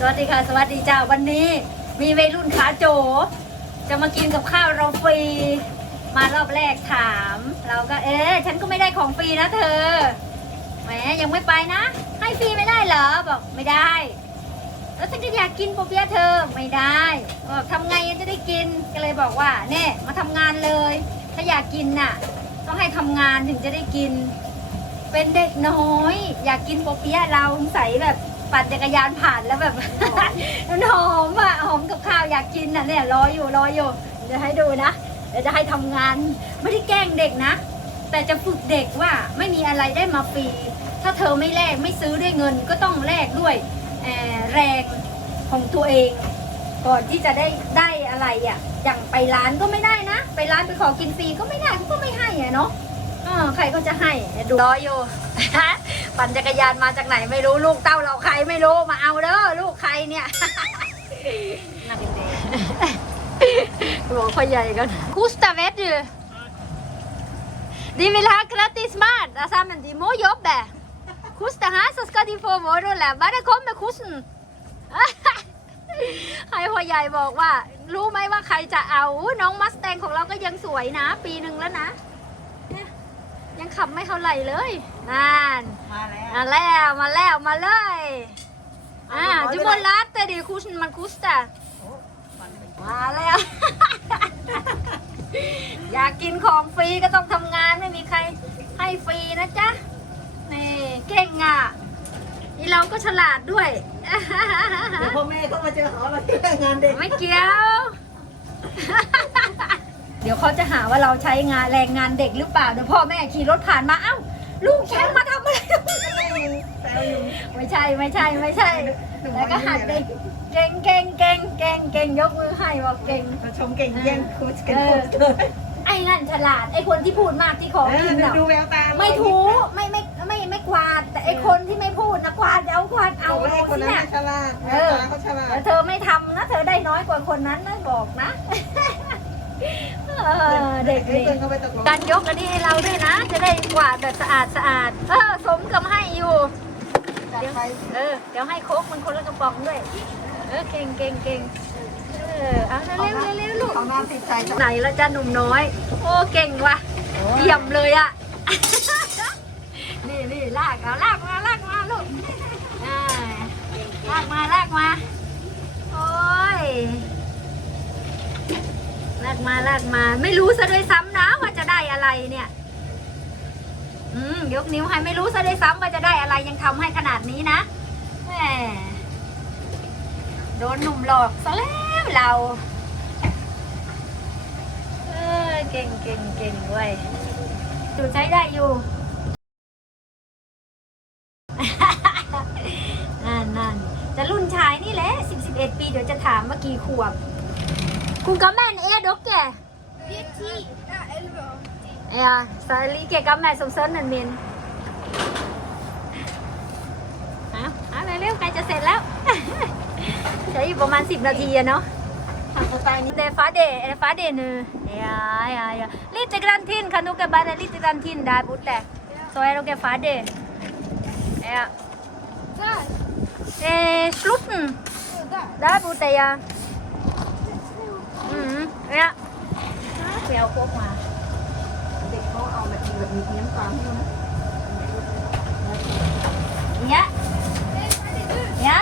สวัสดีค่ะ สวัสดีเจ้าวันนี้มีวัยรุ่นขาโจ จะมากินกับข้าวเราฟรีมารอบแรกถาม เราก็เอ๊ะฉันก็ไม่ได้ของฟรีนะเธอแหมยังไม่ไปนะ ให้ฟรีไม่ได้เหรอบอกไม่ได้ แล้วฉันก็อยากกินโปเปียะเธอไม่ได้บอกทำไงจะได้กินก็เลยบอกว่าเนี่ยมาทำงานเลย ถ้าอยากกินน่ะ ต้องให้ทำงานถึงจะได้กิน เป็นเด็กน้อย อยากกินโปเปียะเราใส่แบบ ปั่นจักรยานผ่านแล้วแบบ มันหอมอะหอมกับข้าวอยากกินน่ะเนี่ยรออยู่รออยู่เดี๋ยวให้ดูนะเดี๋ยวจะให้ทำงาน ไม่ได้แกล้งเด็กนะ แต่จะฝึกเด็กว่าไม่มีอะไรได้มาฟรีถ้าเธอไม่แลกไม่ซื้อด้วยเงินก็ต้องแลกด้วยแรงของตัวเองก่อนที่จะได้ได้อะไรอะอย่างไปร้านก็ไม่ได้นะ ไปร้านไปขอกินฟรีก็ไม่ได้เขาก็ไม่ให้อะเนาะ เออใครก็จะให้ดูรออยู่ปั่นจักรยานมาจากไหนไม่รู้ลูกเต้าเราใครไม่รู้มาเอาเด้อลูกใครเนี่ยบอกพ่อใหญ่กันคุสตาเวตดูดีวิลฮากราติสมาร์ท sammen de må jobbe koste her så skal de få vårrulle bare kom med kosten ให้พ่อใหญ่บอกว่า รู้ไหมว่าใครจะเอาอุ๊ยน้องมัสแตงของเราก็ยังสวยนะ ปีหนึ่งแล้วนะเนี่ย ยังขับไม่เท่าไหร่เลยนั่นมาแล้วมาแล้วมาแล้วมาเลยอ่าเอาจุเดี๋ยวบร้อยนลัดแต่ดีคุชมันคุสตามาแล้ว อยากกินของฟรีก็ต้องทำงานไม่มีใครให้ฟรีนะจ๊ะนี่เก่งอะนี่เราก็ฉลาดด้วยเดี๋ยวพ่อแม่ก็มาเจอหอเราที่งานเด็กไม่เกี่ยวเดี๋ยวเขาจะหาว่าเราใช้งานแรงงานเด็กหรือเปล่าเดี๋ยวพ่อแม่ขี่รถผ่านมาเอ้าลูกฉันมาทำอะไรแซวอยู่ไม่ใช่ไม่ใช่ไม่ใช่ แล้วก็หัดเด็กเก่งเก่งเก่งเก่งเก่งยกมือให้บอกเก่งเราชมเก่งแย่งโค้ชกันหมดเลยไอ้นั่นฉลาดไอ้คนที่พูดมากที่ขอเอกิอนน่ะดูแววตาไม่ถูไม่ไม่ไม่ไม่กวาดแต่ไอ้คนที่ไม่พูดนะกวาดเอากวาดเอาเอาไอ้คนนั้นเนี่ยน่ะฉลาดแววตาเขาฉลาดแต่เธอไม่ทำนะเธอได้น้อยกว่าคนนั้นนะบอกนะ เด็กไอ้ดีเพื่อนเขาไปตกการยกอันนี้ให้เราด้วยนะ จะได้กวาดแบบสะอาดสะอาด เออสมกับให้อยู่จัดไปเออเดี๋ยวให้โค้กมันคนละกระป๋องด้วย เออเก่งเก่งเก่งเออเอาเร็วเร็วลูกขาหน้าติดใจไหนละจ้าหนุ่มน้อย โอ้เก่งว่ะเยี่ยมเลยอะนี่นี่ลากเอาลากมาลากมาลูกลากมาลากมาโอ้ย ลากมาลากมา ไม่รู้ซะด้วยซ้ำนะว่าจะได้อะไรเนี่ย อืมยกนิ้วให้ไม่รู้ซะด้วยซ้ำว่าจะได้อะไรยังทำให้ขนาดนี้นะแหมโดนหนุ่มหลอกซะแล้วเราเออเก่งเก่งเก่งเว้ยอยู่ใช้ได้อยู่นั่นนั่นจะรุ่นชายนี่แหละสิบสิบเอ็ดปีเดี๋ยวจะถามว่ากี่ขวบ คุณก็แม่นเอ๊ะดอกแก Ja, så like gammel som sønnen min. เอาเอาเร็วๆใกล้จะเสร็จแล้ว ใช้อยู่ประมาณ 10 นาทีอะเนาะทำสไตล์นี้ Det er ferdig. Er det ferdig nå? Ja, ja, ja. Litt grann til. Kan dere bare litt grann til der borte? Så er dere ferdig. Ja. Eh, slutten. Der borte, ja. Mm, ja. ไปเอาโคกมาเด็กเขาเอาแบบแบบมี น้ำตาลให้นะ Ja. Ja.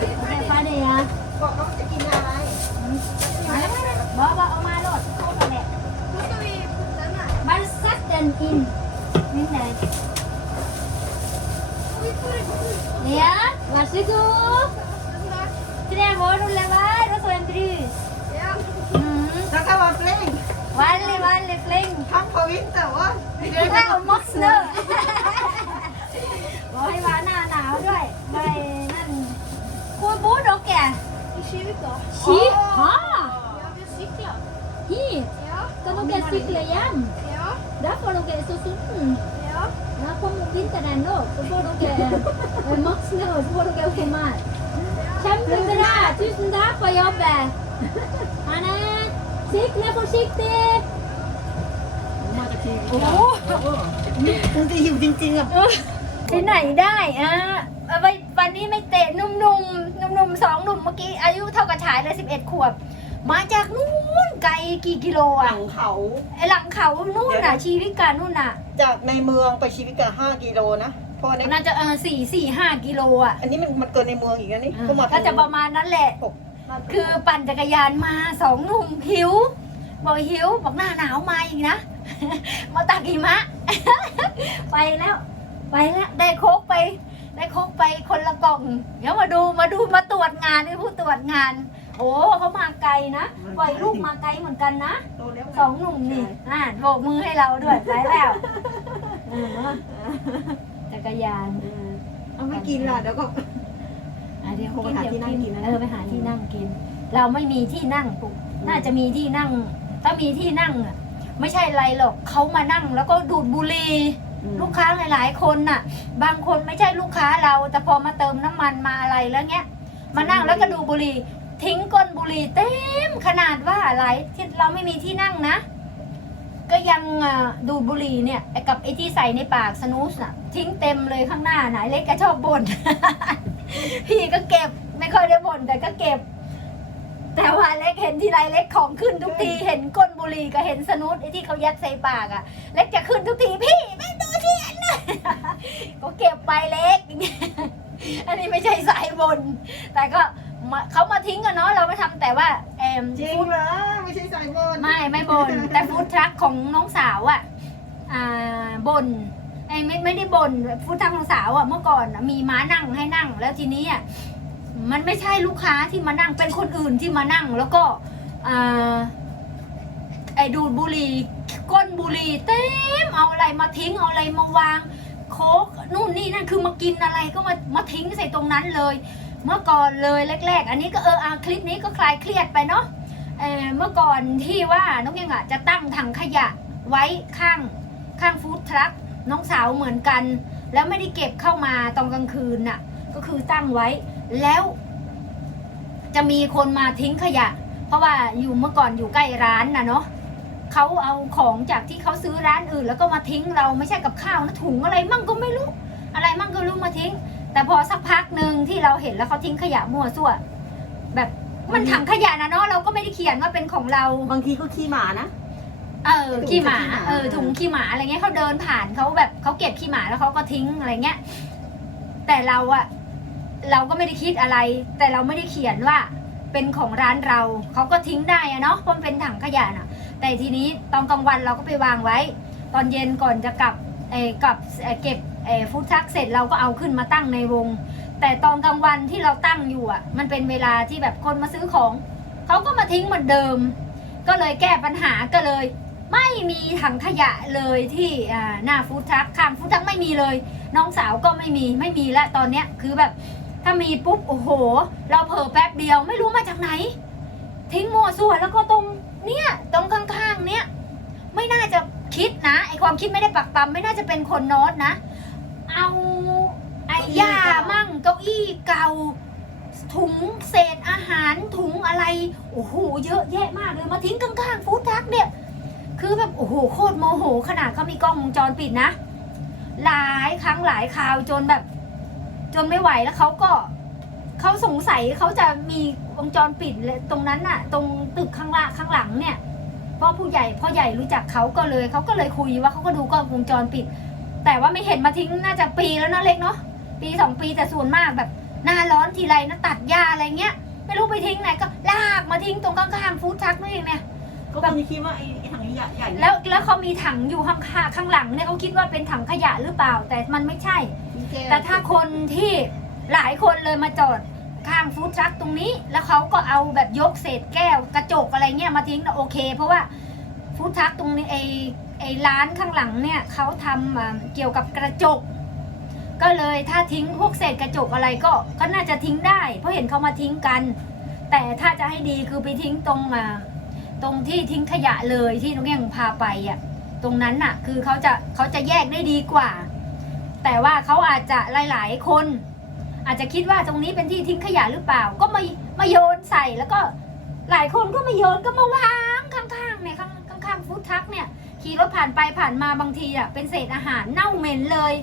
Det er ferdig, ja. บอกเขาจะกินอะไร Bare, bare, og meg låt. Over det. Bare sett den inn. Inn der. Ja, vær så god. Tre vårruller hver, og så en brus. Mm. แล้ว ถ้าว่าเพลง Veldig, veldig flink. ทั้งพวินแต่ว่า Det er masse snø. บอกให้ว่าหน้าหนาวด้วยไม่นั่นคุณบูดอกแก Ski? Ha? Hit? Skal dere sykle hjem? Derfor dere er så sultne. Ja, kom om vinteren nå, så får dere eh, maks snø, så får dere få mat. Kjempebra! Tusen takk for jobben. Ha det. Sykle forsiktig. มาจากทีวีโอ้มันจะหิวจริงๆอะที่ไหนได้อะเอาไว้วันนี้ไม่เตะหนุ่มๆหนุ่มๆสองเมื่อกี้อายุเท่ากับชายเลยสิบเอ็ดขวบ มาจากนู่นไกลกี่กิโลหอะลังเขา ไอหลังเขานู่นน่ะ ชีวิกานู่นน่ะ จากในเมืองไปชีวิตกะห้ากิโลนะเพราะอันนี้น่าจะเออสี่สี่ห้ากิโลอะ อันนี้มันมันเกินในเมืองอีกนะนี่อืมก็มาก็จะประมาณนั้นแหละ หก คือปั่นจักรยานมาสองหนุ่มหิว บอกหิว บอกหน้าหนาวมาอีกนะ มาตักหิมะ ไปแล้ว ไปแล้ว ได้โคกไป ได้โคกไปคนละกล่อง เดี๋ยวมาดูมาดูมาตรวจงานนี่ผู้ตรวจงาน โอ้เขามาไกลนะ ปล่อยลูกมาไกลเหมือนกันนะโตแล้วไสองหนุ่มนี่อ่าโบกมือให้เราด้วยไปแล้วเออจักรยานเออเอาไม่กินล่ะเดี๋ยวก็อะ เดี๋ยวคงไปหาที่นั่งกินนะ เออไปหาที่นั่งกิน เราไม่มีที่นั่งปุ๊บน่าจะมีที่นั่ง ถ้ามีที่นั่งอะไม่ใช่อะไรหรอกเขามานั่งแล้วก็ดูดบุหรี่อืมลูกค้าหลายๆคนน่ะ บางคนไม่ใช่ลูกค้าเรา แต่พอมาเติมน้ำมันมาอะไรแล้วเงี้ย มานั่งแล้วก็ดูดบุหรี่ ทิ้งก้นบุหรี่เต็มขนาดว่าอะไรที่เราไม่มีที่นั่งนะ ก็ยังอะดูดบุหรี่เนี่ยไอ้กับไอ้ที่ใส่ในปากสนูสน่ะ ทิ้งเต็มเลยข้างหน้าไหนเล็กก็ชอบบ่น พี่ก็เก็บไม่ค่อยได้บ่นแต่ก็เก็บ แต่ว่าเล็กเห็นทีไรเล็กของขึ้นทุกทีเห็นก้นบุหรี่ก็เห็นสนุดไอ้ที่เขายัดใส่ปากอะเล็กจะขึ้นทุกทีพี่ไม่ดูที่อันนะก็เก็บไปเล็กอันนี้ไม่ใช่สายบน แต่ก็มาเขามาทิ้งกันเนาะเราไม่ทำแต่ว่าแอมจริงเหรอไม่ใช่สายบนไม่ไม่บนแต่ฟู้ดทรัคของน้องสาวอะอ่าบน ไอ้ไม่ไม่ได้บนฟู้ดทรัคของสาวอะเมื่อก่อนอะมีม้านั่งให้นั่ง แล้วทีนี้อะมันไม่ใช่ลูกค้าที่มานั่งเป็นคนอื่นที่มานั่ง แล้วก็อ่าไอ้ดูดบุหรี่ก้นบุหรี่เต็มเอาอะไรมาทิ้งเอาอะไรมาวาง โคกนู่นนี่นั่นคือมากินอะไรก็มามาทิ้งใส่ตรงนั้นเลย เมื่อก่อนเลยแรก ๆ อันนี้ก็เอออาคลิปนี้ก็คลายเครียดไปเนาะเออเมื่อก่อนที่ว่าน้องยังอะจะตั้งถังขยะไว้ข้างข้างฟู้ดทรัค น้องสาวเหมือนกัน แล้วไม่ได้เก็บเข้ามาตอนกลางคืนน่ะ ก็คือตั้งไว้ แล้ว จะมีคนมาทิ้งขยะ เพราะว่าอยู่เมื่อก่อนอยู่ใกล้ร้านน่ะเนาะเขาเอาของจากที่เขาซื้อร้านอื่น แล้วก็มาทิ้งเราไม่ใช่กับข้าวนะถุงอะไรมั่งก็ไม่รู้ อะไรมั่งก็ไม่รู้มาทิ้ง แต่พอสักพักหนึ่งที่เราเห็นแล้วเขาทิ้งขยะมั่วซั่ว แบบมันถังขยะนะเนาะเราก็ไม่ได้เขียนว่าเป็นของเรา บางทีก็ขี้หมานะ เออขี้หมาเออถุงขี้หมาอะไรเงี้ยเขาเดินผ่านเขาแบบเขาเก็บขี้หมาแล้วเขาก็ทิ้งอะไรเงี้ยแต่เราอะเราก็ไม่ได้คิดอะไร แต่เราไม่ได้เขียนว่าเป็นของร้านเราเขาก็ทิ้งได้อะเนาะเพราะมันเป็นถังขยะน่ะ แต่ทีนี้ตอนกลางวันเราก็ไปวางไว้ ตอนเย็นก่อนจะกลับเออกลับเเก็บเอฟู้ดทรัคเสร็จเราก็เอาขึ้นมาตั้งในวง แต่ตอนกลางวันที่เราตั้งอยู่อะ มันเป็นเวลาที่แบบคนมาซื้อของเขาก็มาทิ้งเหมือนเดิม ก็เลยแก้ปัญหาก็เลย ไม่มีถังขยะเลยที่หน้าฟู้ดทัคข้างฟู้ดทัคไม่มีเลย น้องสาวก็ไม่มีไม่มีละตอนเนี้ยคือแบบถ้ามีปุ๊บโอ้โห เราเผลอแป๊บเดียวไม่รู้มาจากไหน ทิ้งมัวส่วนแล้วก็ตรงเนี่ยตรงข้างๆ เนี่ยไม่น่าจะคิดนะไอความคิดไม่ได้ปักปั๊มไม่น่าจะเป็นคนโน้ตนะ เอาไอ้ยามั่งเก้าอี้เก่าถุงเศษอาหารถุงอะไร โอ้โห เยอะแยะมากเลย มาทิ้งข้างๆ ฟู้ดทัคเนี่ย คือแบบโอ้โหโคตรโมโห ขนาดเขามีกล้องวงจรปิดนะ หลายครั้งหลายคราวจนแบบ จนไม่ไหวแล้วเขาก็เขาสงสัยเขาจะมีวงจรปิดเลยตรงนั้นน่ะ ตรงตึกข้างล่างข้างหลังเนี่ยพราะผู้ใหญ่พ่อใหญ่รู้จักเขาก็เลยเขาก็เลยคุยว่าเขาก็ดูกล้องวงจรปิด แต่ว่าไม่เห็นมาทิ้งน่าจะปีแล้วนะเล็กเนาะปีสองปีแต่ส่วนมากแบบหน้าร้อนทีไรนะตัดหญ้าอะไรเงี้ย ไม่รู้ไปทิ้งไหนก็ลากมาทิ้งตรงข้างๆฟู้ดทรัคนี่เองเนี่ย ก็บางทีคิดว่าไอ้ไอ้ถังขยะใหญ่แล้วแล้วเขามีถังอยู่ข้างๆข้างหลังเนี่ยเขาคิดว่าเป็นถังขยะหรือเปล่า แต่มันไม่ใช่ แต่ถ้าคนที่หลายคนเลยมาจอดข้างฟู้ดทรัคตรงนี้ แล้วเขาก็เอาแบบยกเศษแก้วกระจกอะไรเงี้ยมาทิ้งนะโอเค เพราะว่าฟู้ดทรัคตรงนี้ไอไอร้านข้างหลังเนี่ยเขาทำอ่าเกี่ยวกับกระจก ก็เลยถ้าทิ้งพวกเศษกระจกอะไรก็ก็น่าจะทิ้งได้ เพราะเห็นเขามาทิ้งกัน แต่ถ้าจะให้ดีคือไปทิ้งตรงอ่า ตรงที่ทิ้งขยะเลยที่น้องยังพาไปอะตรงนั้นน่ะ คือเขาจะเขาจะแยกได้ดีกว่า แต่ว่าเขาอาจจะหลาย ๆ คน อาจจะคิดว่าตรงนี้เป็นที่ทิ้งขยะหรือเปล่า ก็มามาโยนใส่แล้วก็หลายคนก็มาโยนก็มาวางข้างๆเนี่ยข้างข้างๆฟู้ดทรัคเนี่ยขี่รถผ่านไปผ่านมาบางทีอะเป็นเศษอาหารเน่าเหม็นเลย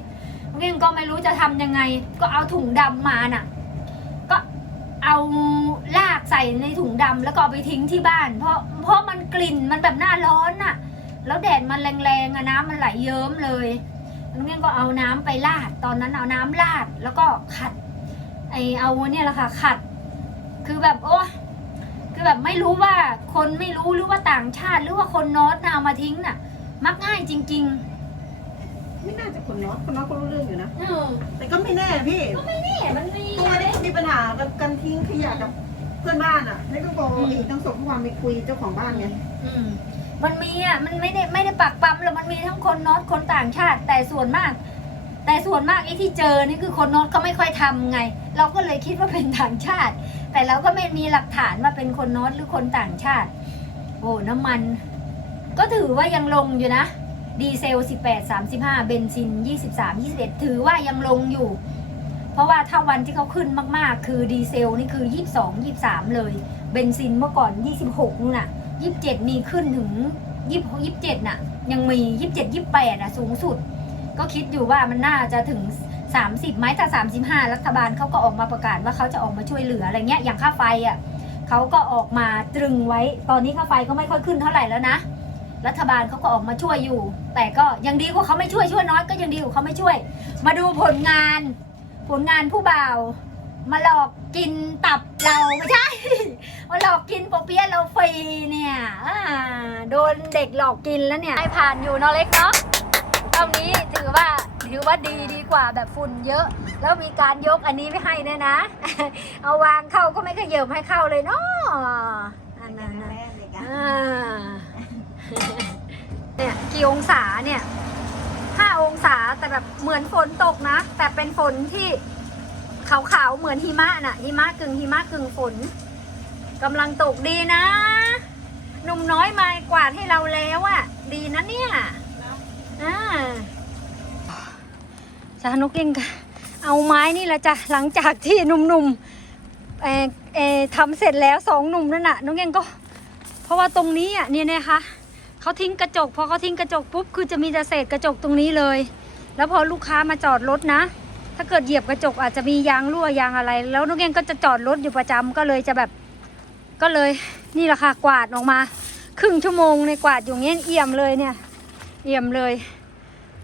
เรื่องก็ไม่รู้จะทำยังไง ก็เอาถุงดำมาน่ะ ก็เอา ส่ในถุงดำแล้วก็เอาไปทิ้งที่บ้าน เพราะเพราะมันกลิ่นมันแบบหน้าร้อนน่ะแล้วแดดมันแรงๆอะน้ำมันไหลเยิ้มเลยน้องเงี้ยก็เอาน้ำไปราด ตอนนั้นเอาน้ำราดแล้วก็ขัด ไอเอาเนี่ยแหละค่ะขัด คือแบบโอ้คือแบบไม่รู้ว่าคนไม่รู้หรือว่าต่างชาติหรือว่าคนนอตน่ะเอามาทิ้งน่ะ มักง่ายจริงไม่น่าจะคนน็อตคนน็อตก็รู้เรื่องอยู่นะๆเออแต่ก็ไม่แน่พี่ ก็ไม่แน่ มันมีตัวนี้มีปัญหากับการทิ้งขยะกับ เพื่อนบ้านอะนี่ก็บอกอีกต้องส่งข้อความไปคุยเจ้าของบ้านไงอืมมันมีอะมันไม่ได้ไม่ได้ปักปั๊มหรอกมันมีทั้งคนนอตคนต่างชาติ แต่ส่วนมาก แต่ส่วนมากไอ้ที่เจอนี่คือคนนอตเขาไม่ค่อยทำไง เราก็เลยคิดว่าเป็นต่างชาติ แต่เราก็ไม่มีหลักฐานว่าเป็นคนนอตหรือคนต่างชาติ โอ้น้ำมัน ก็ถือว่ายังลงอยู่นะดีเซล 18 35 เบนซิน 23 21 ถือว่ายังลงอยู่ เพราะว่าถ้าวันที่เขาขึ้นมากๆ คือดีเซลนี่คือ 22 23 เลย เบนซินเมื่อก่อน 26นู่นน่ะ 27 มีขึ้นถึง 26 27 น่ะ ยังมี 27 28 อะ สูงสุด ก็คิดอยู่ว่ามันน่าจะถึง 30ไหมถ้า 35 รัฐบาลเขาก็ออกมาประกาศว่าเขาจะออกมาช่วยเหลืออะไรเงี้ย อย่างค่าไฟอะเขาก็ออกมาตรึงไว้ ตอนนี้ค่าไฟก็ไม่ค่อยขึ้นเท่าไหร่แล้วนะ รัฐบาลเขาก็ออกมาช่วยอยู่ แต่ก็ยังดีกว่าเขาไม่ช่วยช่วยน้อยก็ยังดีกว่าเขาไม่ช่วย มาดูผลงาน ผลงานผู้บ่าว มาหลอกกินตับเราไม่ใช่ มาหลอกกินโปเปี๊ยะเราฟรีเนี่ยอ่าโดนเด็กหลอกกินแล้วเนี่ยให้ผ่านอยู่เนาะเล็กเนาะเท่านี้ถือว่าถือว่าดีดีกว่าแบบฝุ่นเยอะ แล้วมีการยกอันนี้ไม่ให้เนี่ยนะ เอาวางเข้าก็ไม่ขยิบให้เข้าเลยเนาะอันนั้นนะอ่าเนี่ยกี่องศาเนี่ย ห้าองศาแต่แบบเหมือนฝนตกนะ แต่เป็นฝนที่ขาวๆเหมือนหิมะน่ะหิมะกึ่งหิมะกึ่งฝนกำลังตกดีนะหนุ่มน้อยมากวาดให้เราแล้วอะดีนะเนี่ยอ่าสานุกเองเอาไม้นี่ละจ้ะหลังจากที่หนุ่มๆเออเออทำเสร็จแล้วสองหนุ่มนั่นน่ะน้องเองก็ เพราะว่าตรงนี้อะเนี่ยนะคะ เขาทิ้งกระจก พอเขาทิ้งกระจกปุ๊บคือจะมีแต่เศษกระจกตรงนี้เลย แล้วพอลูกค้ามาจอดรถนะ ถ้าเกิดเหยียบกระจกอาจจะมียางรั่วยางอะไร แล้วน้องเองก็จะจอดรถอยู่ประจำก็เลยจะแบบก็เลยนี่แหละค่ะกวาดออกมา ครึ่งชั่วโมงในกวาดอยู่เงี้ยเอี่ยมเลยเนี่ย เอี่ยมเลย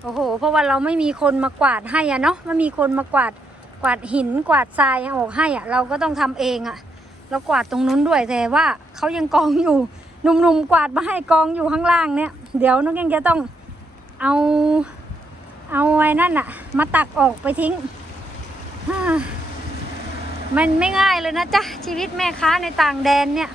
โอ้โห เพราะว่าเราไม่มีคนมากวาดให้อะเนาะไม่มีคนมากวาดกวาดหินกวาดทรายออกให้อะเราก็ต้องทำเองอะแล้วกวาดตรงนู้นด้วยแต่ว่าเขายังกองอยู่ หนุ่มๆกวาดมาให้กองอยู่ข้างล่างเนี่ย เดี๋ยวน้องยังจะต้องเอาเอาไว้นั่นอะมาตักออกไปทิ้ง มันไม่ง่ายเลยนะจ๊ะ ชีวิตแม่ค้าในต่างแดนเนี่ย